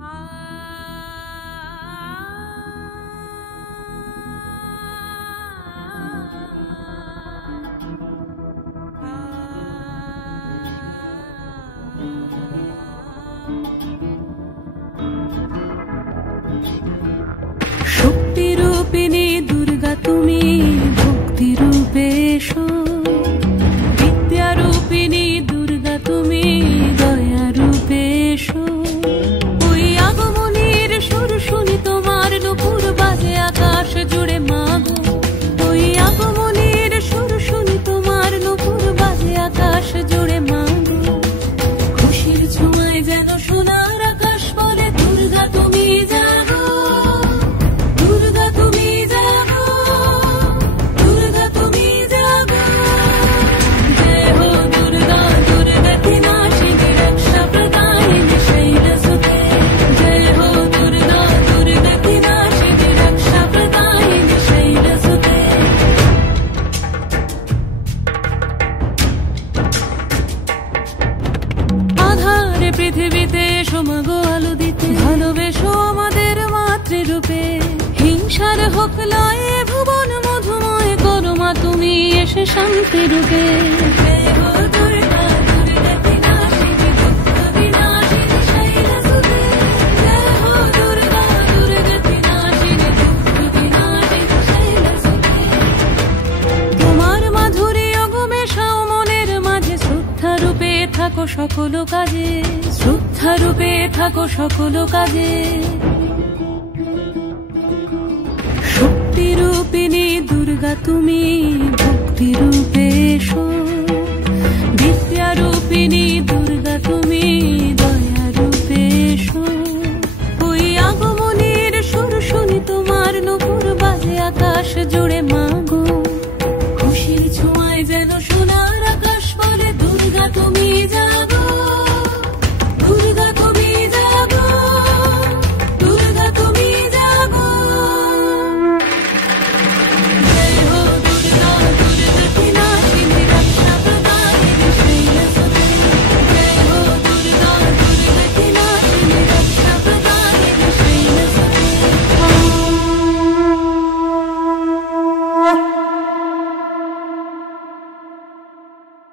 শক্তিরূপিণী দুর্গা তুমি ভক্তি রূপে এসো, বিদ্যারূপিণী দুর্গা তুমি দয়া রূপে এসো। ওই আগমনীর সুর শুনি তোমার নুপুর বাজে আকাশ জুড়ে মাগো, ওই আগমনীর সুর শুনি তোমার নুপুর বাজে আকাশ জুড়ে মাগো। খুশির ছোঁয়ায় যেন সোনার আকাশ বলে দুর্গা তুমি জাগো, দুর্গা তুমি জাগো, দুর্গা তুমি জাগো। জয় হো দুর্গা, দুর্গা কি নাশিনী রক্ষা প্রদায়িনী শৈলসুতে। জয় হো দুর্গা, দুর্গা কি নাশিনী রক্ষা প্রদায়িনী শৈলসুতে। আধারে পৃথিবীতে এসো মাগো আলো দিতে, ভালোবেসো আমাদের মাতৃরূপে। হিংসার হোক লয়ে ভুবন মধুময় করো মা তুমি এসে শান্তি রূপে। জয় হো দুর্গা, দুর্গা কি নাশিনী দুঃখ বিনাশিনী শৈলসুতে। জয় হো দুর্গা, দুর্গা কি নাশিনী দুঃখ বিনাশিনী শৈলসুতে। তোমার মাধুরী গো মেশাও মনের মাঝে, শ্রদ্ধা রূপে থাকো সকল কাজে, শ্রদ্ধা রূপে থাকো সকল কাজে। শক্তিরূপিণী দুর্গা তুমি ভক্তি রূপে এসো, বিদ্যারূপিণী দুর্গা তুমি দয়া রূপে এসো। ওই আগমনীর সুর শুনি তোমার নুপুর বাজে আকাশ জুড়ে মাগো। খুশির ছোঁয়ায় যেন সোনার আকাশ বলে দুর্গা তুমি